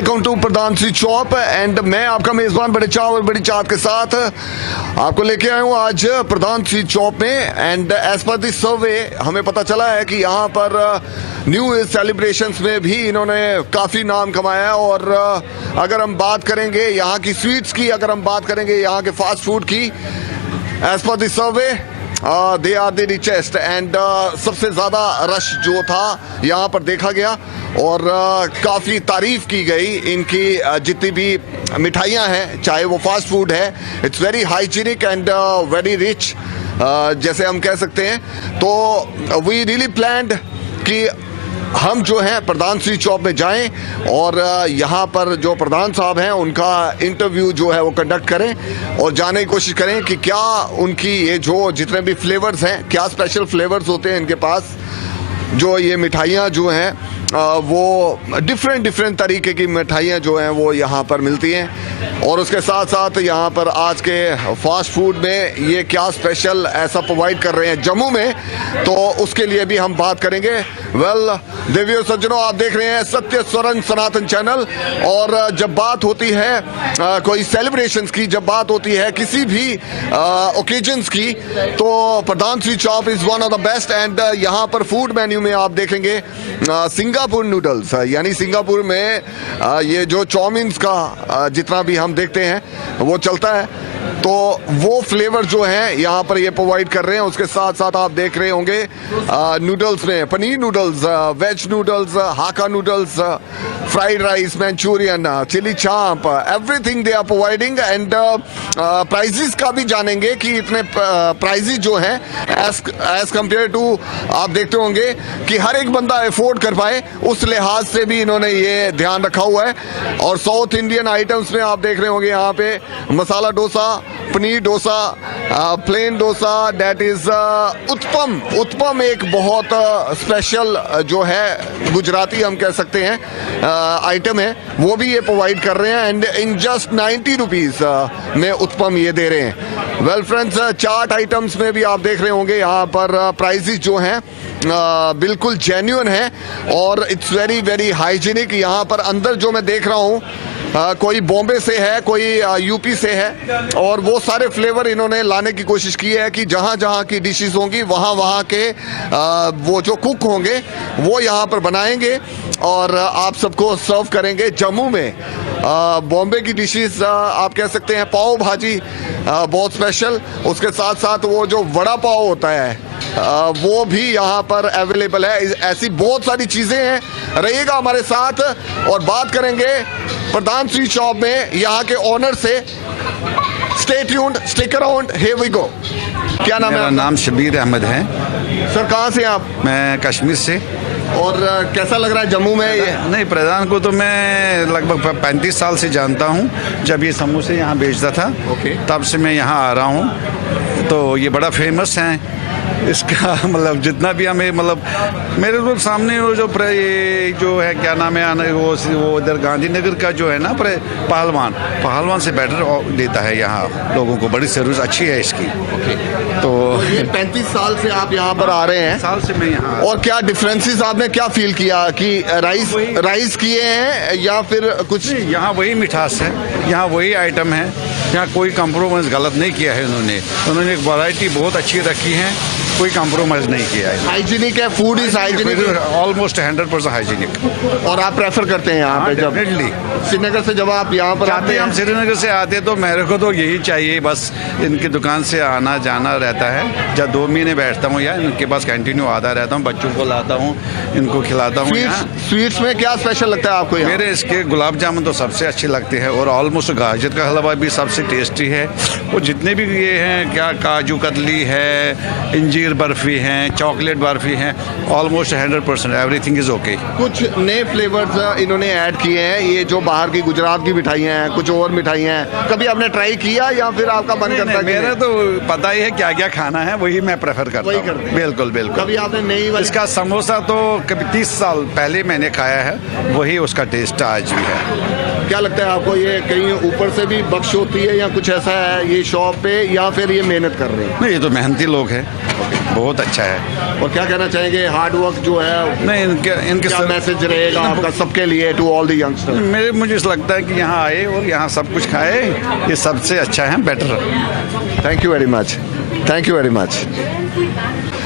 Welcome to Pradhan sweet shop and मैं आपका मेजबान बड़े चाव और बड़ी चाट के साथ आपको लेके आया हूँ आज प्रधान स्वीट शॉप में। And as per this survey हमें पता चला है कि यहाँ पर न्यू ईयर सेलिब्रेशंस में भी इन्होंने काफ़ी नाम कमाया है। और अगर हम बात करेंगे यहाँ की स्वीट्स की, अगर हम बात करेंगे यहाँ के फास्ट फूड की, as per this survey they are the richest and सबसे ज़्यादा रश जो था यहाँ पर देखा गया और काफ़ी तारीफ की गई इनकी जितनी भी मिठाइयाँ हैं, चाहे वो फास्ट फूड है। It's very hygienic and very rich जैसे हम कह सकते हैं। तो वी रियली प्लान्ड कि हम जो हैं प्रधान स्वीट शॉप में जाएं और यहाँ पर जो प्रधान साहब हैं उनका इंटरव्यू जो है वो कंडक्ट करें और जानने की कोशिश करें कि क्या उनकी ये जो जितने भी फ्लेवर्स हैं, क्या स्पेशल फ्लेवर्स होते हैं इनके पास। जो ये मिठाइयाँ जो हैं वो डिफरेंट तरीके की मिठाइयाँ जो हैं वो यहाँ पर मिलती हैं। और उसके साथ साथ यहाँ पर आज के फास्ट फूड में ये क्या स्पेशल ऐसा प्रोवाइड कर रहे हैं जम्मू में, तो उसके लिए भी हम बात करेंगे। वेल देवियों सज्जनों, आप देख रहे हैं सत्य स्वरण सनातन चैनल। और जब बात होती है कोई सेलिब्रेशंस की, जब बात होती है किसी भी ओकेजन्स की, तो Pradhan sweet shop is one of the best. And यहाँ पर फूड मेन्यू में आप देखेंगे सिंगापुर नूडल्स, यानी सिंगापुर में ये जो चाउमीन्स का जितना भी हम देखते हैं वो चलता है, तो वो फ्लेवर जो है यहाँ पर ये प्रोवाइड कर रहे हैं। उसके साथ साथ आप देख रहे होंगे नूडल्स में paneer noodles, veg noodles, hakka noodles, fried rice, Manchurian, chilli chaap, everything they are providing. And prices का भी जानेंगे कि इतने प्राइजेस जो हैं एज कंपेयर टू, आप देखते होंगे कि हर एक बंदा अफोर्ड कर पाए, उस लिहाज से भी इन्होंने ये ध्यान रखा हुआ है। और साउथ इंडियन आइटम्स में आप देख रहे होंगे यहाँ पे masala dosa, paneer dosa, plain dosa, that is uttapam एक बहुत स्पेशल जो है गुजराती हम कह सकते हैं आइटम है, वो भी ये प्रोवाइड कर रहे हैं। एंड इन जस्ट 90 रुपीज़ में उत्पम ये दे रहे हैं। वेल फ्रेंड्स, चाट आइटम्स में भी आप देख रहे होंगे यहाँ पर प्राइजेस जो हैं बिल्कुल जेन्युइन है और इट्स वेरी हाइजीनिक। यहाँ पर अंदर जो मैं देख रहा हूँ कोई बॉम्बे से है, कोई यूपी से है, और वो सारे फ्लेवर इन्होंने लाने की कोशिश की है कि जहाँ जहाँ की डिशेस होंगी वहाँ के वो जो कुक होंगे वो यहाँ पर बनाएंगे और आप सबको सर्व करेंगे। जम्मू में बॉम्बे की डिशेस आप कह सकते हैं पाव भाजी बहुत स्पेशल, उसके साथ साथ वो जो वड़ा पाव होता है वो भी यहाँ पर अवेलेबल है। ऐसी बहुत सारी चीज़ें हैं, रहिएगा हमारे साथ और बात करेंगे प्रधान स्वीट शॉप में यहाँ के ओनर से। Stay tuned, stick around, here we go. क्या नाम है? मेरा नाम शबीर अहमद है। सर कहाँ से आप? मैं कश्मीर से। और कैसा लग रहा है जम्मू में ये? नहीं, प्रधान को तो मैं लगभग 35 साल से जानता हूँ, जब ये समोसे यहाँ बेचता था। तब से मैं यहाँ आ रहा हूँ, तो ये बड़ा फेमस है। इसका मतलब जितना भी हमें मतलब मेरे तो सामने वो जो है क्या नाम है वो इधर गांधीनगर का जो है ना पहलवान से बेटर देता है यहाँ लोगों को, बड़ी सर्विस अच्छी है इसकी। तो ये 35 साल से आप यहाँ पर आ रहे हैं? साल से मैं यहाँ। और क्या डिफरेंसेस आपने क्या फील किया कि राइस किए हैं या फिर कुछ? यहाँ वही मिठास है, यहाँ वही आइटम है, यहाँ कोई कंप्रोमाइज गलत नहीं किया है। उन्होंने एक वैरायटी बहुत अच्छी रखी है, कोई कंप्रोमाइज नहीं किया है। हाइजीनिक है, food is hygienic, almost 100% hygienic. और आप प्रेफर करते हैं यहाँ पे? जब श्रीनगर से जब आप यहाँ पर आते हैं? हम श्रीनगर से आते तो मेरे को तो यही चाहिए, बस इनकी दुकान से आना जाना रहता है। जब 2 महीने बैठता हूँ या इनके पास कंटिन्यू आता रहता हूँ, बच्चों को लाता हूँ, इनको खिलाता हूँ। स्वीट्स में क्या स्पेशल लगता है आपको? मेरे इसके गुलाब जामुन तो सबसे अच्छे लगते हैं और ऑलमोस्ट गाजर का हलवा भी सबसे टेस्टी है। और जितने भी ये हैं क्या काजू कतली है, इंजीर बर्फी हैं, चॉकलेट बर्फी हैं, ऑलमोस्ट 100% एवरीथिंग इज ओके। कुछ नए फ्लेवर्स इन्होंने ऐड किए हैं, ये जो बाहर की गुजरात की मिठाइयाँ हैं, कुछ और मिठाइयाँ हैं, कभी आपने ट्राई किया या फिर आपका मन करता है? मेरा तो पता ही है क्या क्या खाना है, वही मैं प्रेफर करता हूँ। बिल्कुल। कभी आपने नई वाली? इसका समोसा तो कभी 30 साल पहले मैंने खाया है, वही उसका टेस्ट आज भी है। क्या लगता है आपको, ये कहीं ऊपर से भी बख्श होती है या कुछ ऐसा है ये शॉप पे, या फिर ये मेहनत कर रहे हैं? नहीं, ये तो मेहनती लोग हैं। बहुत अच्छा है। और क्या कहना चाहेंगे, हार्ड वर्क जो है, नहीं, इनके क्या मैसेज रहेगा आपका सबके लिए, टू ऑल द यंगस्टर्स? मुझे लगता है कि यहाँ आए और यहाँ सब कुछ खाए, ये सबसे अच्छा है, better. Thank you very much, thank you very much.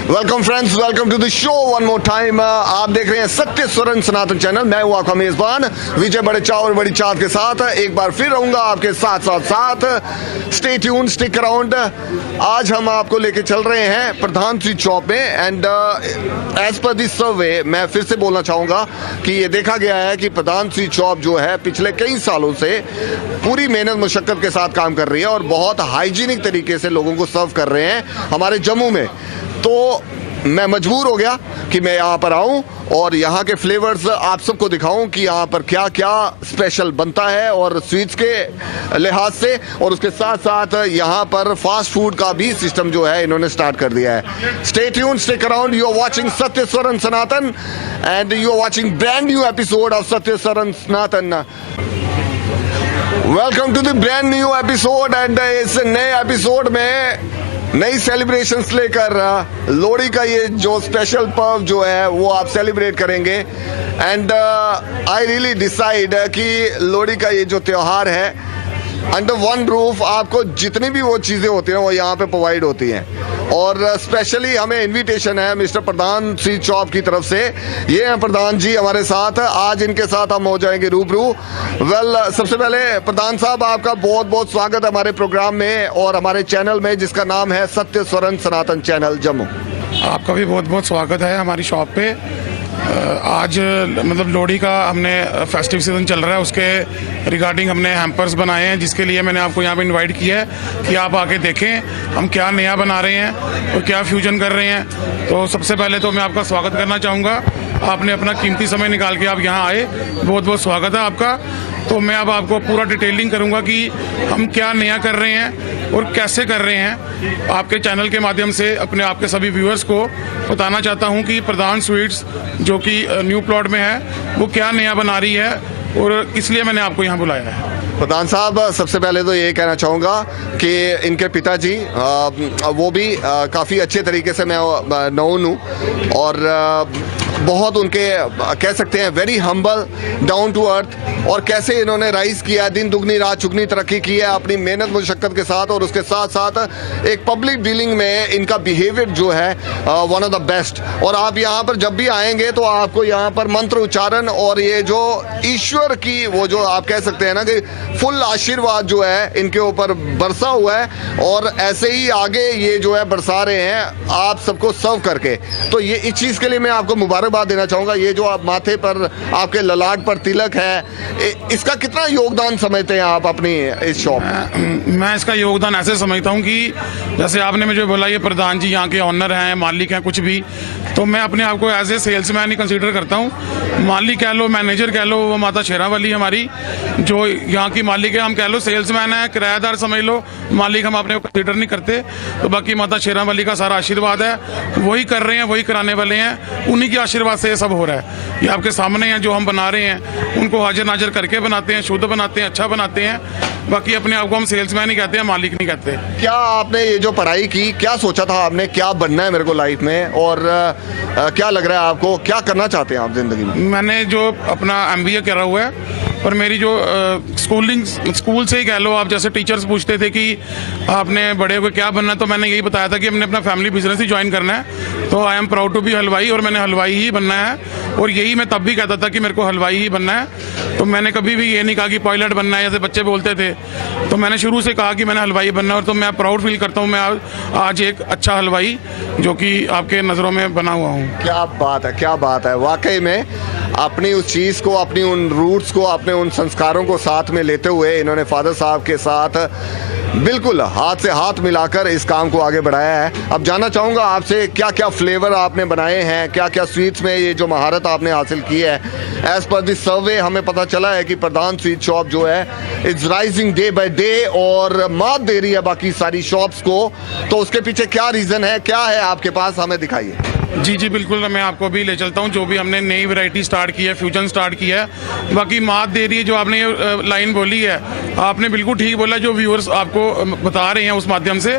Welcome friends, welcome to the show one more time. आप देख रहे हैं सत्य स्वरण सनातन चैनल। मैं हूं आपका मेजबान विजय बड़े चाव और बड़ी चाहत के साथ एक बार फिर रहूंगा आपके साथ साथ साथ। Stay tune, stick around. आज हम आपको लेके चल रहे हैं प्रधान स्वीट शॉप में and as per this survey मैं फिर से बोलना चाहूंगा कि ये देखा गया है कि प्रधान स्वीट शॉप जो है पिछले कई सालों से पूरी मेहनत मुशक्कत के साथ काम कर रही है और बहुत हाइजीनिक तरीके से लोगों को सर्व कर रहे हैं हमारे जम्मू में। तो मैं मजबूर हो गया कि मैं यहाँ पर आऊँ और यहाँ के फ्लेवर्स आप सबको दिखाऊं कि यहाँ पर क्या क्या स्पेशल बनता है और स्वीट्स के लिहाज से, और उसके साथ साथ यहाँ पर फास्ट फूड का भी सिस्टम जो है इन्होंने स्टार्ट कर दिया है। Stay tune, stick around. You are watching Satya Swaran Sanatan and you are watching brand new episode of Satya Swaran Sanatan. Welcome to the brand new episode and इस नए एपिसोड में नई सेलिब्रेशंस लेकर लोहड़ी का ये जो स्पेशल पर्व जो है वो आप सेलिब्रेट करेंगे एंड आई रियली डिसाइड कि लोहड़ी का ये जो त्योहार है अंडर वन रूफ आपको जितनी भी वो चीज़ें होती हैं वो यहाँ पे प्रोवाइड होती हैं। और स्पेशली हमें इनविटेशन है मिस्टर प्रधान स्वीट शॉप की तरफ से। ये हैं प्रधान जी हमारे साथ, आज इनके साथ हम हो जाएंगे रूबरू। वेल, सबसे पहले प्रधान साहब आपका बहुत बहुत स्वागत है हमारे प्रोग्राम में और हमारे चैनल में जिसका नाम है सत्य स्वरण सनातन चैनल जम्मू। आपका भी बहुत बहुत स्वागत है हमारी शॉप पे। आज मतलब लोहड़ी का हमने फेस्टिव सीजन चल रहा है, उसके रिगार्डिंग हमने हैम्पर्स बनाए हैं जिसके लिए मैंने आपको यहाँ पे इनवाइट किया है कि आप आके देखें हम क्या नया बना रहे हैं और क्या फ्यूजन कर रहे हैं। तो सबसे पहले तो मैं आपका स्वागत करना चाहूँगा, आपने अपना कीमती समय निकाल के आप यहाँ आए, बहुत बहुत स्वागत है आपका। तो मैं अब आपको पूरा डिटेलिंग करूँगा कि हम क्या नया कर रहे हैं और कैसे कर रहे हैं। आपके चैनल के माध्यम से अपने आपके सभी व्यूअर्स को बताना चाहता हूं कि प्रधान स्वीट्स जो कि न्यू प्लॉट में है वो क्या नया बना रही है और इसलिए मैंने आपको यहाँ बुलाया है। प्रधान साहब, सबसे पहले तो ये कहना चाहूँगा कि इनके पिताजी वो भी काफ़ी अच्छे तरीके से मैं नोन हूँ और बहुत उनके कह सकते हैं very humble, down to earth, और कैसे इन्होंने राइज किया, दिन दुगनी रात चुगनी तरक्की की है अपनी मेहनत मुशक्कत के साथ। और उसके साथ साथ एक पब्लिक डीलिंग में इनका बिहेवियर जो है वन ऑफ द बेस्ट। और आप यहाँ पर जब भी आएंगे तो आपको यहाँ पर मंत्र उच्चारण और ये जो ईश्वर की वो जो आप कह सकते हैं ना कि फुल आशीर्वाद जो है इनके ऊपर बरसा हुआ है और ऐसे ही आगे ये जो है बरसा रहे हैं आप सबको सर्व करके। तो ये इस चीज़ के लिए मैं आपको मुबारकबाद देना चाहूँगा। ये जो आप माथे पर आपके ललाट पर तिलक है, इसका कितना योगदान समझते हैं आप अपनी इस शॉप? मैं इसका योगदान ऐसे समझता हूँ कि जैसे आपने मुझे बोला ये प्रधान जी यहाँ के ऑनर हैं, मालिक हैं, कुछ भी, तो मैं अपने आप को एज ए सेल्समैन ही कंसीडर करता हूँ। मालिक कह लो, मैनेजर कह लो, वो माता शेरावाली हमारी जो यहाँ की मालिक है, हम कह लो सेल्समैन है, किराएदार समझ लो, मालिक हम अपने को कंसीडर नहीं करते। तो बाकी माता शेरावाली का सारा आशीर्वाद है, वही कर रहे हैं, वही कराने वाले हैं, उन्हीं के आशीर्वाद से ये सब हो रहा है। ये आपके सामने हैं जो हम बना रहे हैं, उनको हाजिर नाजिर करके बनाते हैं, शुद्ध बनाते हैं, अच्छा बनाते हैं। बाकी अपने आप को हम सेल्समैन ही कहते हैं, मालिक नहीं कहते। क्या आपने ये जो पढ़ाई की, क्या सोचा था आपने क्या बनना है मेरे को लाइफ में, और क्या लग रहा है आपको, क्या करना चाहते हैं आप जिंदगी में? मैंने जो अपना MBA करा हुआ है और मेरी जो स्कूल से ही कह लो आप, जैसे टीचर्स पूछते थे कि आपने बड़े होकर क्या बनना है, तो मैंने यही बताया था कि हमने अपना फैमिली बिजनेस ही ज्वाइन करना है। तो I am proud to be halwai, और मैंने हलवाई ही बनना है। और यही मैं तब भी कहता था कि मेरे को हलवाई ही बनना है। तो मैंने कभी भी ये नहीं कहा कि पायलट बनना है, जैसे बच्चे बोलते थे। तो मैंने शुरू से कहा कि मैंने हलवाई बनना है, और तो मैं प्राउड फील करता हूँ मैं आज एक अच्छा हलवाई जो कि आपके नज़रों में बना हुआ हूँ। क्या बात है, क्या बात है। वाकई में अपनी उस चीज़ को, अपनी उन रूट्स को, अपने उन संस्कारों को साथ में लेते हुए इन्होंने फादर साहब के साथ बिल्कुल हाथ से हाथ मिलाकर इस काम को आगे बढ़ाया है। अब जानना चाहूँगा आपसे क्या क्या फ्लेवर आपने बनाए हैं, क्या क्या स्वीट्स में ये जो महारत आपने हासिल की है। एज पर दिस सर्वे हमें पता चला है कि प्रधान स्वीट शॉप जो है it's rising day by day और मात दे रही है बाकी सारी शॉप्स को। तो उसके पीछे क्या रीज़न है, क्या है आपके पास, हमें दिखाइए। जी जी बिल्कुल, मैं आपको भी ले चलता हूँ। जो भी हमने नई वैरायटी स्टार्ट की है, फ्यूजन स्टार्ट किया है। बाकी मात दे रही है जो आपने ये लाइन बोली है, आपने बिल्कुल ठीक बोला, जो व्यूअर्स आपको बता रहे हैं उस माध्यम से।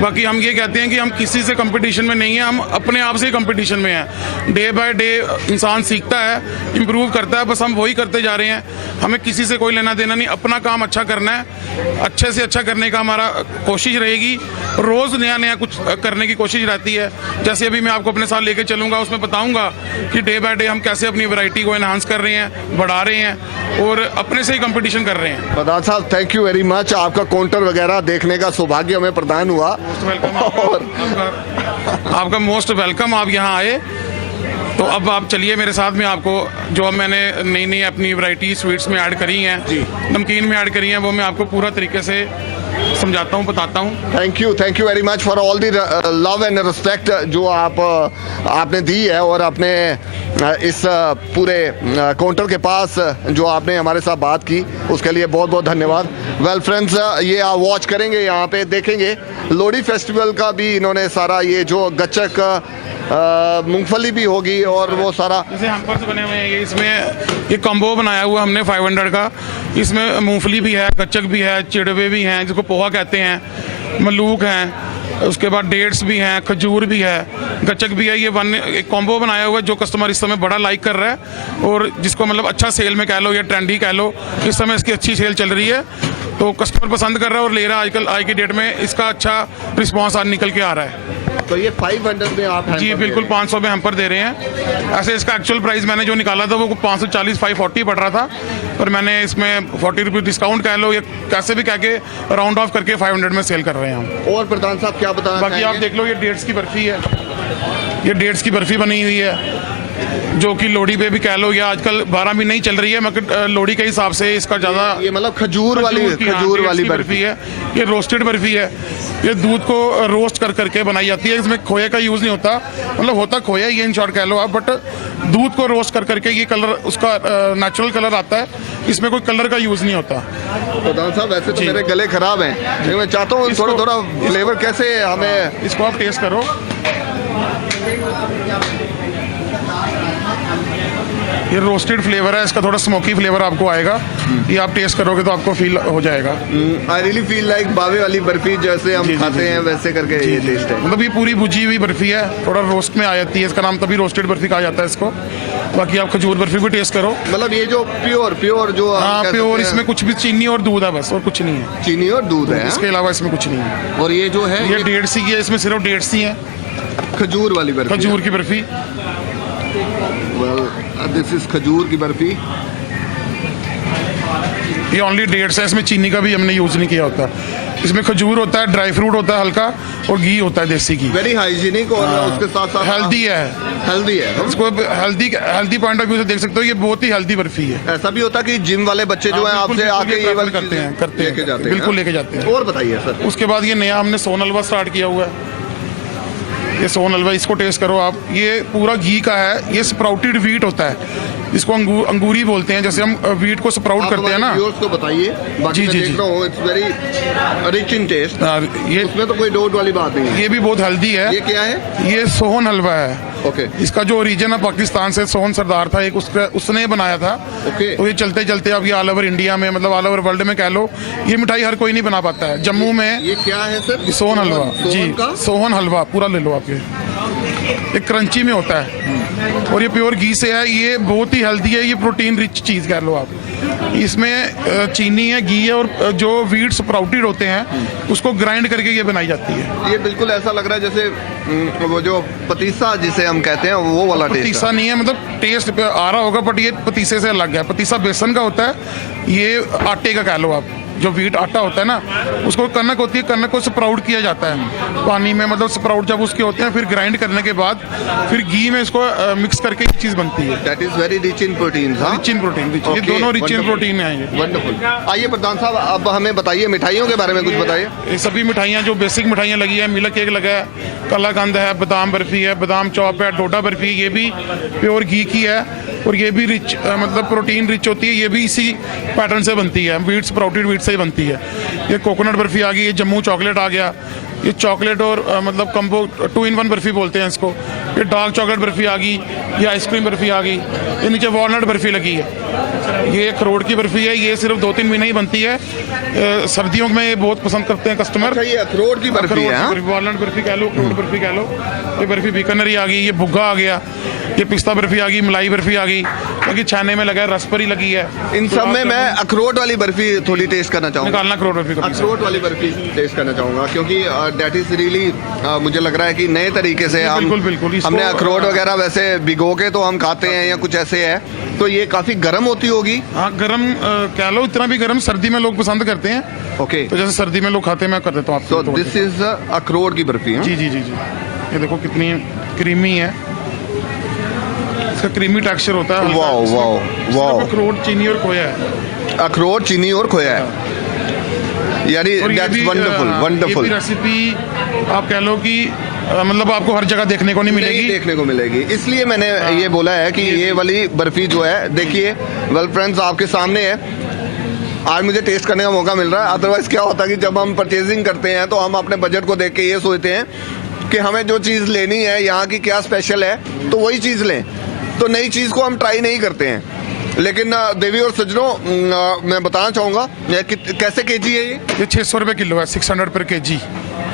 बाकी हम ये कहते हैं कि हम किसी से कंपटीशन में नहीं है, हम अपने आप से ही कंपटीशन में हैं। डे बाय डे इंसान सीखता है, इम्प्रूव करता है, बस हम वही करते जा रहे हैं। हमें किसी से कोई लेना देना नहीं, अपना काम अच्छा करना है, अच्छे से अच्छा करने का हमारा कोशिश रहेगी। रोज़ नया नया कुछ करने की कोशिश रहती है। जैसे अभी मैं आपको अपने साथ लेके चलूंगा, उसमें बताऊंगा कि डे बाय डे हम कैसे अपनी वैरायटी को एनहांस कर रहे हैं, बढ़ा रहे हैं और अपने से ही कंपटीशन कर रहे हैं। प्रधान साहब, थैंक यू वेरी मच। आपका काउंटर वगैरह देखने का सौभाग्य हमें प्रदान हुआ। आपका मोस्ट वेलकम, आप यहाँ आए। तो अब आप चलिए मेरे साथ में, आपको जो अब मैंने नई नई अपनी वैरायटी स्वीट्स में ऐड करी हैं, नमकीन में ऐड करी हैं, वो मैं आपको पूरा तरीके से समझाता हूँ, बताता हूँ। Thank you very much for all the love and respect जो आपने दी है, और अपने इस पूरे काउंटर के पास जो आपने हमारे साथ बात की, उसके लिए बहुत बहुत धन्यवाद। वेल फ्रेंड्स, ये आप वॉच करेंगे, यहाँ पे देखेंगे लोहड़ी फेस्टिवल का भी इन्होंने सारा ये जो गच्चक मूंगफली भी होगी और वो सारा जैसे हैम्पर्स बने हुए हैं, ये इसमें ये कॉम्बो बनाया हुआ हमने 500 का। इसमें मूंगफली भी है, गच्चक भी है, चिड़वे भी हैं जिसको पोहा कहते हैं, मलूक हैं, उसके बाद डेट्स भी हैं, खजूर भी है, गच्चक भी है। ये एक कॉम्बो बनाया हुआ है जो कस्टमर इस समय बड़ा लाइक कर रहा है, और जिसको मतलब अच्छा सेल में कह लो या ट्रेंडी कह लो, इस समय इसकी अच्छी सेल चल रही है। तो कस्टमर पसंद कर रहा है और ले रहा है। आजकल आज की डेट में इसका अच्छा रिस्पॉन्स आज निकल के आ रहा है। तो ये 500 में आप जी बिल्कुल 500 में हैम्पर दे रहे हैं। ऐसे इसका एक्चुअल प्राइस मैंने जो निकाला था वो 540 540 पड़ रहा था, पर मैंने इसमें 40 रुपये डिस्काउंट कह लो या कैसे भी कह के राउंड ऑफ करके 500 में सेल कर रहे हैं हम। और प्रधान साहब क्या बताना बाकी आप देख लो, ये डेट्स की बर्फी है, ये डेट्स की बर्फी बनी हुई है जो कि लोहड़ी पे भी कह लो या आजकल 12 भी नहीं चल रही है, मगर लोहड़ी के हिसाब से इसका ज़्यादा ये मतलब खजूर वाली बर्फी है। ये रोस्टेड बर्फी है, ये दूध को रोस्ट कर करके बनाई जाती है। इसमें खोए का यूज़ नहीं होता, मतलब होता खोया ये इन शॉर्ट कह लो आप, बट दूध को रोस्ट कर करके ये कलर उसका नेचुरल कलर आता है, इसमें कोई कलर का यूज़ नहीं होता। प्रधान साहब, वैसे तो मेरे गले खराब हैं, लेकिन मैं चाहता हूँ थोड़ा फ्लेवर कैसे हमें, इसको आप टेस्ट करो। ये रोस्टेड फ्लेवर है, इसका थोड़ा स्मोकी फ्लेवर आपको आएगा। ये आप टेस्ट करोगे तो आपको फील हो जाएगा। आई रियली फील लाइक बावे वाली बर्फी जैसे हम खाते हैं वैसे करके ये टेस्ट है। मतलब ये पूरी भुजी हुई बर्फी है, थोड़ा रोस्ट में आ जाती है, इसका नाम तभी रोस्टेड बर्फी कहा जाता है इसको। बाकी आप खजूर बर्फी भी टेस्ट करो। मतलब ये जो प्योर जो प्योर, इसमें कुछ भी चीनी और दूध है बस, और कुछ नहीं है। चीनी और दूध है, इसके अलावा इसमें कुछ नहीं है। और ये जो है ये डेट्स ही है, इसमें सिर्फ डेट्स ही है, खजूर वाली बर्फी, खजूर की बर्फी। दिस इज खजूर की बर्फी। ये ओनली डेट्स है, इसमें चीनी का भी हमने यूज नहीं किया होता। इसमें खजूर होता है, ड्राई फ्रूट होता है हल्का, और घी होता है देसी घी। वेरी हाइजीनिक और उसके साथ साथ हेल्दी है। इसको हेल्दी पॉइंट ऑफ व्यू से देख सकते हो, ये बहुत ही हेल्दी बर्फी है। ऐसा भी होता है कि जिम वाले बच्चे जो है आपसे आके ये वाली करते हैं बिल्कुल लेके जाते हैं। और बताइए सर। उसके बाद ये नया हमने सोन हलवा स्टार्ट किया हुआ है। ये सोन हलवा, इसको टेस्ट करो आप। ये पूरा घी का है, ये स्प्राउटेड व्हीट होता है, इसको अंगूरी बोलते हैं। जैसे हम व्हीट को स्प्राउट करते हैं ना। को बताइए। जी जी जी, it's very rich in taste. ये उसमें तो कोई डाउट वाली बात नहीं है। ये भी बहुत हेल्दी है। ये क्या है? ये सोहन हलवा है। ओके। इसका जो ओरिजिन है पाकिस्तान से, सोहन सरदार था एक, उसने बनाया था। ओके। तो ये चलते चलते अब ये ऑल ओवर इंडिया में, मतलब ऑल ओवर वर्ल्ड में कह लो, ये मिठाई हर कोई नहीं बना पाता है। जम्मू में ये क्या है सर? सोहन हलवा जी, सोहन हलवा पूरा ले लो आप। ये क्रंची में होता है और ये प्योर घी से है। ये बहुत ही हेल्दी है, ये प्रोटीन रिच चीज़ कह लो आप। इसमें चीनी है, घी है, और जो व्हीट स्प्राउटेड होते हैं उसको ग्राइंड करके ये बनाई जाती है। ये बिल्कुल ऐसा लग रहा है जैसे वो जो पतीसा जिसे हम कहते हैं वो वाला टेस्ट। पतीसा नहीं है, मतलब टेस्ट आ रहा होगा, बट ये पतीसे से अलग है। पतीसा बेसन का होता है, ये आटे का कह लो आप। जो व्हीट आटा होता है ना, उसको कनक होती है, कनक को स्प्राउट किया जाता है पानी में, मतलब स्प्राउट जब उसके होते हैं, फिर ग्राइंड करने के बाद फिर घी में इसको मिक्स करके ये चीज़ बनती है। That is very rich in protein. Rich in protein, ये दोनों रिच इन प्रोटीन है। ये वंडरफुल। आइए प्रधान साहब, अब हमें बताइए मिठाइयों के बारे में कुछ बताइए। ये सभी मिठाइयाँ जो बेसिक मिठाइयाँ लगी है, मिल्क केक लगा है, कलाकंद है, बादाम बर्फी है, बादाम चॉप है, डोडा बर्फी, ये भी प्योर घी की है और ये भी रिच मतलब प्रोटीन रिच होती है। ये भी इसी पैटर्न से बनती है, व्हीट स्प्राउटेड व्हीट से ही बनती है। ये कोकोनट बर्फी आ गई, ये जम्मू चॉकलेट आ गया, ये चॉकलेट और मतलब कम्बो 2-in-1 बर्फी बोलते हैं इसको। ये डार्क चॉकलेट बर्फी आ गई, ये आइसक्रीम बर्फी आ गई, ये नीचे वॉलनट बर्फी लगी है। ये अखरोट की बर्फी है, ये सिर्फ 2-3 महीने ही बनती है। सर्दियों में ये बहुत पसंद करते हैं कस्टमर। अच्छा, ये अखरोट की बर्फी है, हाँ? वॉलनट बर्फी कह लो, अखरोट बर्फी कह लो। ये बर्फी बीकानेरी आ गई, ये भुग्गा आ गया, ये पिस्ता बर्फी आ गई, मलाई बर्फी आ गई, क्योंकि छाने में लगा है, रसपरी लगी है। इन सब में मैं अखरोट वाली बर्फी थोड़ी टेस्ट करना चाहूंगा। निकालना अखरोट बर्फी को। अखरोट वाली बर्फी टेस्ट करना चाहूंगा, क्योंकि दैट इज रियली मुझे लग रहा है कि नए तरीके से हम बिल्कुल हमने अखरोट वगैरह वैसे भिगो के तो हम खाते हैं या कुछ ऐसे है, तो ये काफी गर्म होती होगी। हाँ, गर्म कह लो, इतना भी गर्म सर्दी में लोग पसंद करते हैं। ओके, तो जैसे सर्दी में लोग खाते हैं, मैं कर देता हूँ तो आपको। दिस इज अखरोट की बर्फी है। जी जी जी जी, ये देखो कितनी क्रीमी है, इसका क्रीमी टेक्सचर होता है। वाओ वाओ वाओ, अखरोट, चीनी और खोया है। अखरोट, चीनी और खोया है, यानी और ये दैट्स भी, वंडरफुल ये वंडरफुल। भी रेसिपी आप कह लो कि मतलब आपको हर जगह देखने को नहीं नहीं मिलेगी। देखने को मिलेगी, इसलिए मैंने ये बोला है कि ये वाली बर्फी जो है, देखिए वेल फ्रेंड्स आपके सामने है। आज मुझे टेस्ट करने का मौका मिल रहा है। अदरवाइज क्या होता है कि जब हम परचेजिंग करते हैं तो हम अपने बजट को देख के ये सोचते हैं कि हमें जो चीज़ लेनी है, यहाँ की क्या स्पेशल है, तो वही चीज़ लें। तो नई चीज़ को हम ट्राई नहीं करते हैं। लेकिन देवी और सज्जनों, मैं बताना चाहूँगा कैसे केजी है ये 600 रुपये किलो है, 600 पर kg।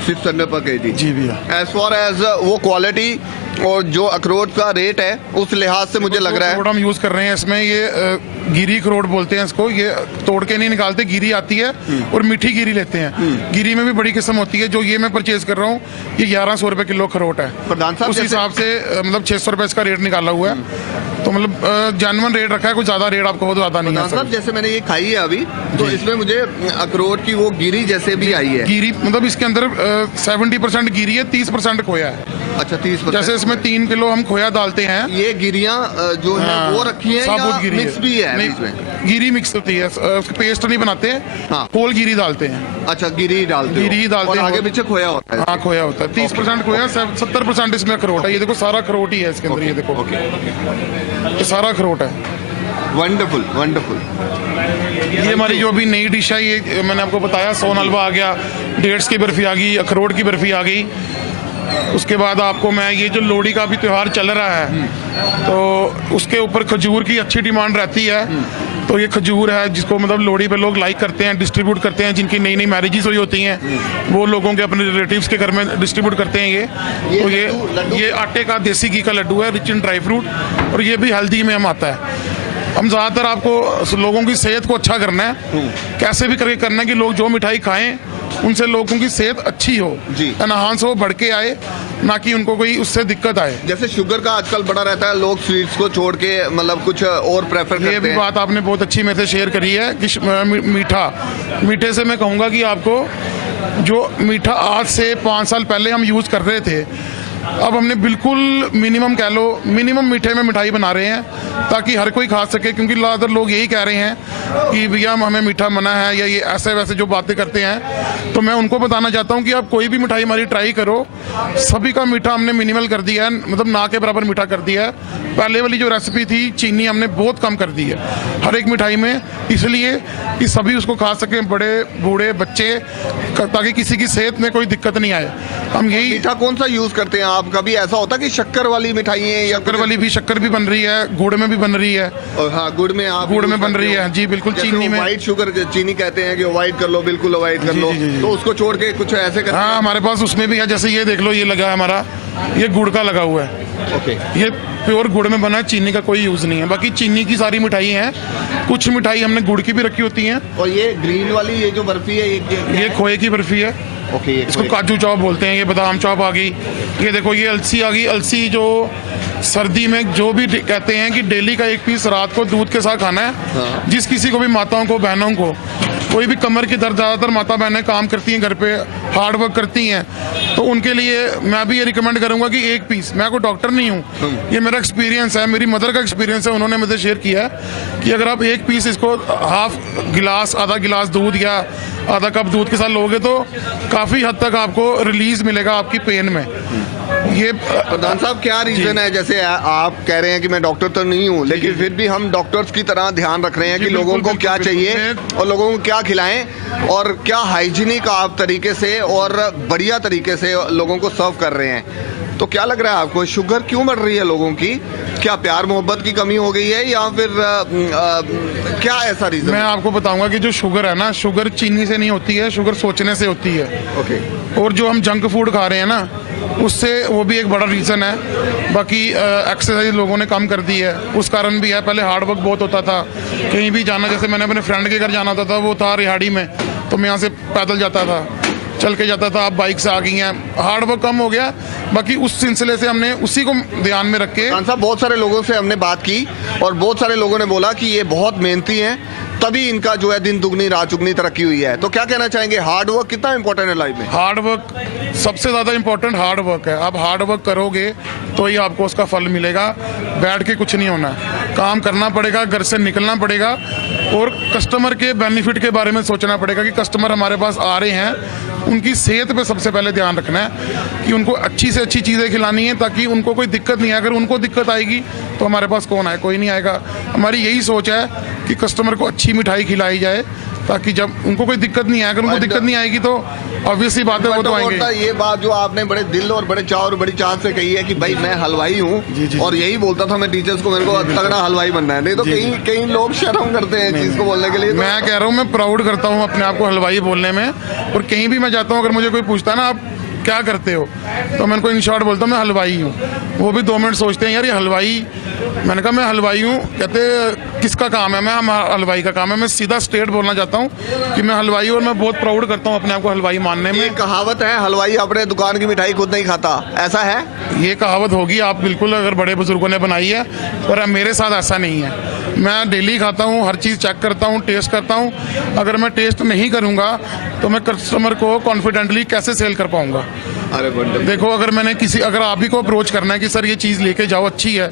600 पर केजी। जी भैया। एज फार एज वो क्वालिटी और जो अखरोट का रेट है, उस लिहाज से मुझे लग रहा है। अखरोट हम यूज कर रहे हैं इसमें, ये गिरी अखरोट बोलते हैं इसको। ये तोड़ के नहीं निकालते, गिरी आती है और मीठी गिरी लेते हैं। गिरी में भी बड़ी किस्म होती है। जो ये मैं परचेज कर रहा हूँ, ये 1100 रुपये किलो अखरोट है। प्रधान साहब, उस हिसाब से मतलब 600 रुपये इसका रेट निकाला हुआ है। तो मतलब जेन्युइन रेट रखा है, कुछ ज्यादा रेट आपको बहुत ज्यादा नहीं है। साहब, जैसे मैंने ये खाई है अभी, तो इसमें मुझे अखरोट की वो गिरी जैसे भी आई है। गिरी मतलब इसके अंदर 70% गिरी है, 30% खोया है। अच्छा, 30%। जैसे इसमें 3 किलो हम खोया डालते हैं। ये गिरियां जो है वो रखी हैं साबुत या गिरी मिक्स भी है? नहीं, बीच में गिरी मिक्स होती है, पेस्ट नहीं बनाते हैं। हाँ। होल गिरी डालते हैं। अच्छा, गिरी डालते हो। गिरी डालते और हैं। आगे पीछे खोया होता है। हाँ, खोया होता है। 30% खोया, 70% इसमें अखरोट है। ये देखो सारा अखरोट ही है इसके अंदर। ये देखो, ये सारा अखरोट है। Wonderful wonderful. ये हमारी जो अभी नई डिश है, ये मैंने आपको बताया, सोन हलवा आ गया, डेट्स की बर्फी आ गई, अखरोट की बर्फी आ गई। उसके बाद आपको मैं ये जो लोहड़ी का भी त्यौहार चल रहा है, तो उसके ऊपर खजूर की अच्छी डिमांड रहती है। तो ये खजूर है जिसको मतलब लोहड़ी पे लोग लाइक करते हैं, डिस्ट्रीब्यूट करते हैं। जिनकी नई नई मैरिजेस हुई होती हैं, वो लोगों के अपने रिलेटिव्स के घर में डिस्ट्रीब्यूट करते हैं। ये तो ये आटे का देसी घी का लड्डू है, रिच इन ड्राई फ्रूट, और ये भी हेल्दी में हम आता है। हम ज़्यादातर आपको लोगों की सेहत को अच्छा करना है, कैसे भी करके करना है कि लोग जो मिठाई खाएं उनसे लोगों की सेहत अच्छी हो, एनहांस हो, बढ़ के आए, ना कि उनको कोई उससे दिक्कत आए। जैसे शुगर का आजकल बड़ा रहता है, लोग स्वीट्स को छोड़ के मतलब कुछ और प्रेफर करते हैं। ये भी बात आपने बहुत अच्छी मेरे से शेयर करी है कि मीठे से मैं कहूँगा कि आपको जो मीठा आज से 5 साल पहले हम यूज़ कर रहे थे, अब हमने बिल्कुल मिनिमम कह लो, मिनिमम मीठे में मिठाई बना रहे हैं ताकि हर कोई खा सके। क्योंकि ज़्यादातर लोग यही कह रहे हैं कि भैया हमें मीठा मना है, या ये ऐसे वैसे जो बातें करते हैं। तो मैं उनको बताना चाहता हूं कि आप कोई भी मिठाई हमारी ट्राई करो, सभी का मीठा हमने मिनिमल कर दिया है, मतलब ना के बराबर मीठा कर दिया है। पहले वाली जो रेसिपी थी, चीनी हमने बहुत कम कर दी है हर एक मिठाई में, इसलिए कि सभी उसको खा सकें, बड़े बूढ़े बच्चे, ताकि किसी की सेहत में कोई दिक्कत नहीं आए। हम यही मीठा कौन सा यूज करते हैं आप? कभी ऐसा होता कि शक्कर वाली मिठाई है या शक्कर वाली भी, शक्कर भी बन रही है, गुड़ में भी बन रही है। और हाँ, गुड़ में आप गुड़ में बन रही है जी, बिल्कुल। चीनी में व्हाइट शुगर चीनी कहते हैं कि अवॉइड कर लो, बिल्कुल अवॉइड कर लो, तो उसको छोड़ के कुछ ऐसे करते हैं। हाँ, हमारे पास उसमें भी है। जैसे ये देख लो, ये लगा है हमारा, ये गुड़ का लगा हुआ है। ओके, ये प्योर गुड़ में बना है, चीनी का कोई यूज नहीं है। बाकी चीनी की सारी मिठाई हैं, कुछ मिठाई हमने गुड़ की भी रखी होती हैं। और ये ग्रीन वाली ये जो बर्फी है, ये खोए की बर्फी है। ओके, इसको काजू चॉप बोलते हैं। ये बादाम चॉप आ गई। ये देखो, ये अलसी आ गई। अलसी जो सर्दी में जो भी कहते हैं कि डेली का 1 पीस रात को दूध के साथ खाना है। हाँ। जिस किसी को भी, माताओं को, बहनों को, कोई भी कमर की दर्द, ज़्यादातर माता बहनें काम करती हैं घर पे, हार्ड वर्क करती हैं, तो उनके लिए मैं भी ये रिकमेंड करूंगा कि 1 पीस, मैं कोई डॉक्टर नहीं हूँ, ये मेरा एक्सपीरियंस है, मेरी मदर का एक्सपीरियंस है, उन्होंने मुझे शेयर किया है कि अगर आप 1 पीस इसको हाफ गिलास, आधा गिलास दूध या आधा कप दूध के साथ लोगे तो काफ़ी हद तक आपको रिलीज मिलेगा आपकी पेन में। ये प्रधान साहब क्या रीजन है, जैसे आप कह रहे हैं कि मैं डॉक्टर तो नहीं हूँ, लेकिन फिर भी हम डॉक्टर्स की तरह ध्यान रख रहे हैं कि लोगों को क्या चाहिए और लोगों को क्या खिलाएं और क्या हाइजीनिक आप तरीके से और बढ़िया तरीके से लोगों को सर्व कर रहे हैं। तो क्या लग रहा है आपको, शुगर क्यों बढ़ रही है लोगों की? क्या प्यार मोहब्बत की कमी हो गई है या फिर क्या ऐसा रीजन? मैं आपको बताऊंगा कि जो शुगर है ना, शुगर चीनी से नहीं होती है, शुगर सोचने से होती है। ओके। और जो हम जंक फूड खा रहे हैं ना, उससे वो भी एक बड़ा रीज़न है। बाकी एक्सरसाइज लोगों ने कम कर दी है, उस कारण भी है। पहले हार्ड वर्क बहुत होता था, कहीं भी जाना, जैसे मैंने अपने फ्रेंड के घर जाना होता था, वो था रिहाड़ी में, तो मैं यहाँ से पैदल जाता था, चल के जाता था। अब बाइक से आ गई हैं, हार्ड वर्क कम हो गया। बाकी उस सिलसिले से हमने उसी को ध्यान में रख के, साहब बहुत सारे लोगों से हमने बात की और बहुत सारे लोगों ने बोला कि ये बहुत मेहनती हैं, तभी इनका जो है दिन दुगनी रात चुगनी तरक्की हुई है। तो क्या कहना चाहेंगे, हार्ड वर्क कितना इंपॉर्टेंट है लाइफ में? हार्ड वर्क सबसे ज़्यादा इंपॉर्टेंट हार्ड वर्क है। आप हार्ड वर्क करोगे तो ही आपको उसका फल मिलेगा। बैठ के कुछ नहीं होना, काम करना पड़ेगा, घर से निकलना पड़ेगा और कस्टमर के बेनिफिट के बारे में सोचना पड़ेगा कि कस्टमर हमारे पास आ रहे हैं, उनकी सेहत पे सबसे पहले ध्यान रखना है कि उनको अच्छी से अच्छी चीज़ें खिलानी है ताकि उनको कोई दिक्कत नहीं आए। अगर उनको दिक्कत आएगी तो हमारे पास कौन आए? कोई नहीं आएगा। हमारी यही सोच है कि कस्टमर को अच्छी मिठाई खिलाई जाए ताकि जब उनको कोई दिक्कत नहीं आए। अगर उनको दिक्कत नहीं आएगी तो ऑब्वियसली बात है, वो तो आएंगे। ये बात जो आपने बड़े दिल और बड़े चाव और बड़ी चाहत से कही है कि भाई मैं हलवाई हूँ और यही बोलता था मैं टीचर्स को, मेरे को तगड़ा हलवाई बनना है। नहीं तो कई लोग शर्म करते हैं चीज को बोलने के लिए। मैं कह रहा हूँ, मैं प्राउड करता हूँ अपने आप को हलवाई बोलने में। और कहीं भी मैं जाता हूँ, अगर मुझे कोई पूछता है ना आप क्या करते हो, तो मैं उनको इन शॉर्ट बोलता हूँ मैं हलवाई हूँ। वो भी 2 मिनट सोचते हैं यार ये हलवाई, मैंने कहा मैं हलवाई हूँ। कहते किसका काम है? मैं हलवाई का काम है। मैं सीधा स्ट्रेट बोलना चाहता हूँ कि मैं हलवाई हूँ और मैं बहुत प्राउड करता हूँ अपने आप को हलवाई मानने में। ये कहावत है, हलवाई अपने दुकान की मिठाई खुद नहीं खाता, ऐसा है? ये कहावत होगी आप बिल्कुल, अगर बड़े बुजुर्गों ने बनाई है, पर मेरे साथ ऐसा नहीं है। मैं डेली खाता हूँ, हर चीज़ चेक करता हूँ, टेस्ट करता हूँ। अगर मैं टेस्ट नहीं करूँगा तो मैं कस्टमर को कॉन्फिडेंटली कैसे सेल कर पाऊँगा? अरे देखो, अगर आप ही को अप्रोच करना है कि सर ये चीज़ लेके जाओ अच्छी है,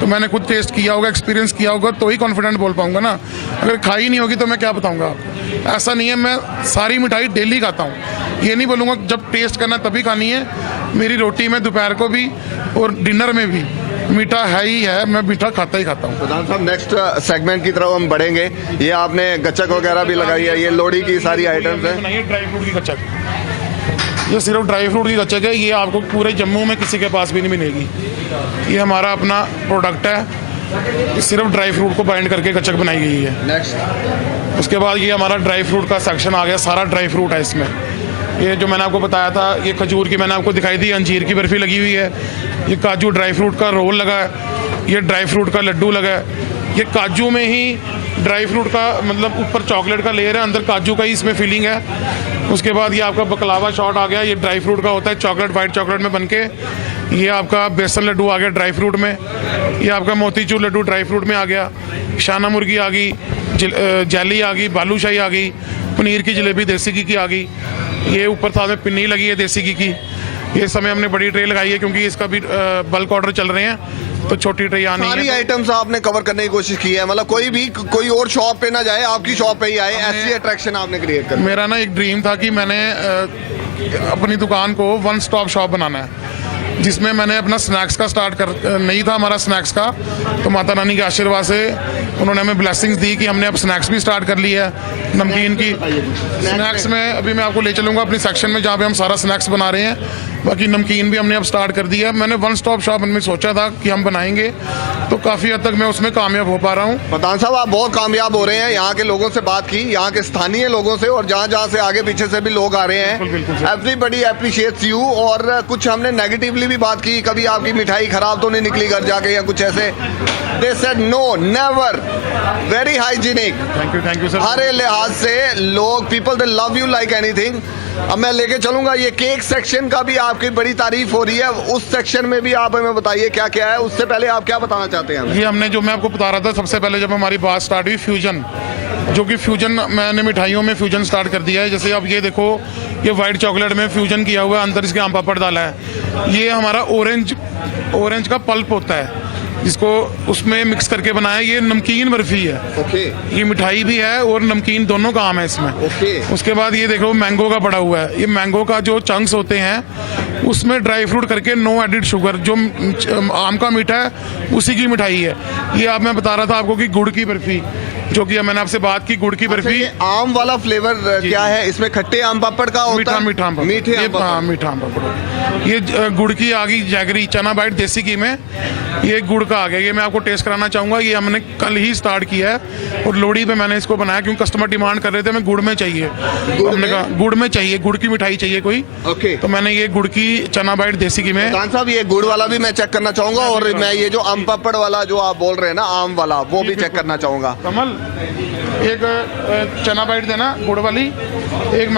तो मैंने खुद टेस्ट किया होगा, एक्सपीरियंस किया होगा, तो ही कॉन्फिडेंट बोल पाऊंगा ना। अगर खाई नहीं होगी तो मैं क्या बताऊंगा आपको? ऐसा नहीं है, मैं सारी मिठाई डेली खाता हूँ। ये नहीं बोलूँगा जब टेस्ट करना तभी खानी है। मेरी रोटी में दोपहर को भी और डिनर में भी मीठा है ही है, मैं मीठा खाता ही खाता हूँ। प्रधान साहब नेक्स्ट सेगमेंट की तरफ हम बढ़ेंगे। ये आपने गच्चक वगैरह भी लगाई है, ये लोहड़ी की सारी आइटम्स है। ड्राई फ्रूट की गच्चक, ये सिर्फ ड्राई फ्रूट की गच्चक है। ये आपको पूरे जम्मू में किसी के पास भी नहीं मिलेगी। ये हमारा अपना प्रोडक्ट है, सिर्फ ड्राई फ्रूट को बाइंड करके गच्चक बनाई गई है। नेक्स्ट उसके बाद ये हमारा ड्राई फ्रूट का सेक्शन आ गया, सारा ड्राई फ्रूट है इसमें। ये जो मैंने आपको बताया था, ये खजूर की मैंने आपको दिखाई दी, अंजीर की बर्फी लगी हुई है, ये काजू ड्राई फ्रूट का रोल लगा है, ये ड्राई फ्रूट का लड्डू लगा है। ये काजू में ही ड्राई फ्रूट का मतलब ऊपर चॉकलेट का लेयर है, अंदर काजू का ही इसमें फीलिंग है। उसके बाद ये आपका बकलावा शॉट आ गया, ये ड्राई फ्रूट का होता है, चॉकलेट वाइट चॉकलेट में बनके। ये आपका बेसन लड्डू आ गया ड्राई फ्रूट में। ये आपका मोतीचूर लड्डू ड्राई फ्रूट में आ गया। शाना मुर्गी आ गई, जैली आ गई, बालूशाही आ गई, पनीर की जलेबी देसी घी की आ गई। ये ऊपर साथ में पिन्नी लगी है देसी घी की। ये समय हमने बड़ी ट्रे लगाई है क्योंकि इसका भी बल्क ऑर्डर चल रहे हैं, तो छोटी ट्रे आनी है। सारी आइटम्स आपने कवर करने की कोशिश की है, मतलब कोई और शॉप पे ना जाए, आपकी शॉप पे ही आए, ऐसी अट्रैक्शन आपने क्रिएट कर। मेरा ना एक ड्रीम था कि मैंने अपनी दुकान को 1 स्टॉप शॉप बनाना है, जिसमें मैंने अपना स्नैक्स का स्टार्ट कर नहीं था हमारा स्नैक्स का, तो माता रानी के आशीर्वाद से उन्होंने हमें ब्लेसिंग्स दी कि हमने अब स्नैक्स भी स्टार्ट कर ली है, नमकीन की। स्नैक्स में अभी मैं आपको ले चलूँगा अपनी सेक्शन में जहाँ पे हम सारा स्नैक्स बना रहे हैं। बाकी नमकीन भी हमने अब स्टार्ट कर दिया है। मैंने 1 स्टॉप शॉप में सोचा था कि हम बनाएंगे, तो काफ़ी हद तक मैं उसमें कामयाब हो पा रहा हूँ। प्रधान साहब आप बहुत कामयाब हो रहे हैं। यहाँ के लोगों से बात की, यहाँ के स्थानीय लोगों से, और जहाँ जहाँ से आगे पीछे से भी लोग आ रहे हैं। Everybody appreciates you. और कुछ हमने नेगेटिवली भी बात की, कभी आपकी मिठाई खराब तो नहीं निकली घर जाके या कुछ ऐसे? They said no, never, very hygienic. Thank you sir. हर लिहाज से लोग, people they love you like anything. अब मैं लेके चलूंगा, ये केक सेक्शन का भी आपकी बड़ी तारीफ हो रही है, उस सेक्शन में भी आप हमें बताइए क्या क्या है। उससे पहले आप क्या बताना चाहते हैं? ये हमने जो मैं आपको बता रहा था, सबसे पहले जब हमारी बात स्टार्ट हुई फ्यूजन, जो कि फ्यूजन मैंने मिठाइयों में फ्यूजन स्टार्ट कर दिया है। जैसे आप ये देखो, ये वाइट चॉकलेट में फ्यूजन किया हुआ है, अंदर इसके आम पापड़ डाला है। ये हमारा ऑरेंज का पल्प होता है जिसको उसमें मिक्स करके बनाया। ये नमकीन बर्फी है। ओके। ये मिठाई भी है और नमकीन दोनों काम है इसमें। ओके। उसके बाद ये देखो मैंगो का पड़ा हुआ है। ये मैंगो का जो चंक्स होते हैं उसमें ड्राई फ्रूट करके नो एडिड शुगर, जो आम का मीठा है उसी की मिठाई है ये। अब मैं बता रहा था आपको कि गुड़ की बर्फी, जो कि मैंने आपसे बात की, गुड़ की बर्फी। ये आम वाला फ्लेवर क्या है इसमें? खट्टे आम पापड़ का होता मीठा है? मीठा आम पापड़। मीठे ये आम पापड़। हाँ, मीठा आम पापड़। ये गुड़ की आ गई जैगरी चना बाइट देसी घी में, ये गुड़ का आ गया। ये मैं आपको टेस्ट कराना चाहूंगा। ये हमने कल ही स्टार्ट किया है और लोहड़ी पे मैंने इसको बनाया क्योंकि कस्टमर डिमांड कर रहे थे हमें गुड़ में चाहिए। हमने कहा गुड़ में चाहिए, गुड़ की मिठाई चाहिए कोई। ओके। तो मैंने ये गुड़ की चना बाइट देसी घी में। खान साहब ये गुड़ वाला भी मैं चेक करना चाहूंगा और मैं ये जो आम पापड़ वाला जो आप बोल रहे हैं ना आम वाला, वो भी चेक करना चाहूंगा। कमल एक चना बाइट देना गुड़ वाली, एक